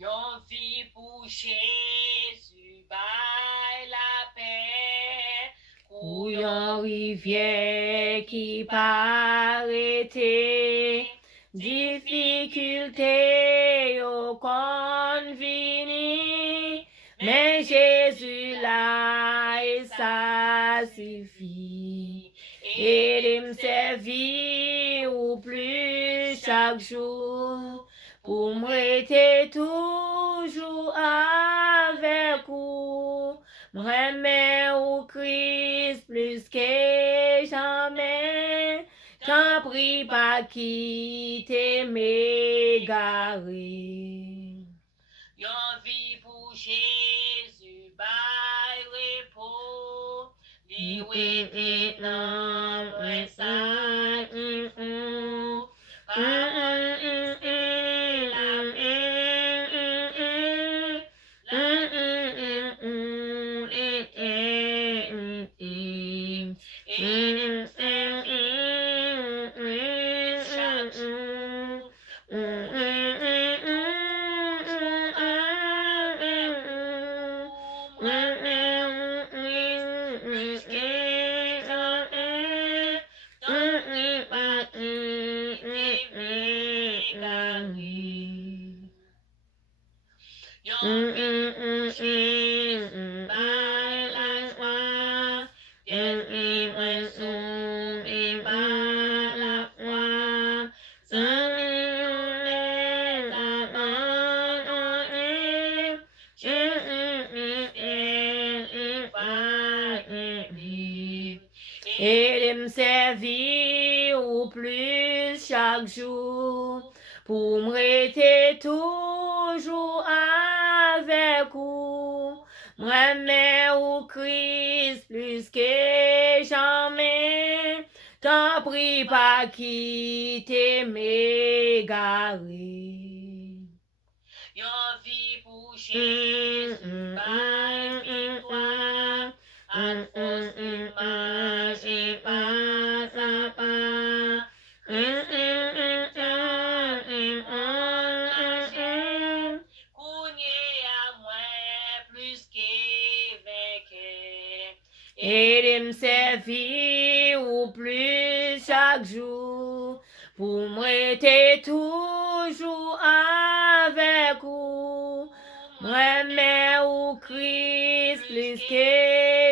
Yon vie pour Jésus, by la paix. Ou yon rivière qui paraît difficulté au conveni, mais Jésus là et ça suffit. Et il me servit ou plus chaque jour pour me rester toujours avec vous. M'aimer au Christ plus que jamais. T'en prie pas quitter m'égarer. Yon vie pour Jésus, by repos. Li wete nan mwen sa ki fò. Et de me servir au plus chaque jour pour me rester toujours avec vous. M'aimer au Christ plus que jamais. T'en prie pas quitter m'égarer. Yon vie pour Jésus, by victoire. Alphonse image et pas à pas. Kounye à moi plus que vainqueur. Et de me servir au plus chaque jour pour me rester toujours avec vous. M'aimer au Christ plus que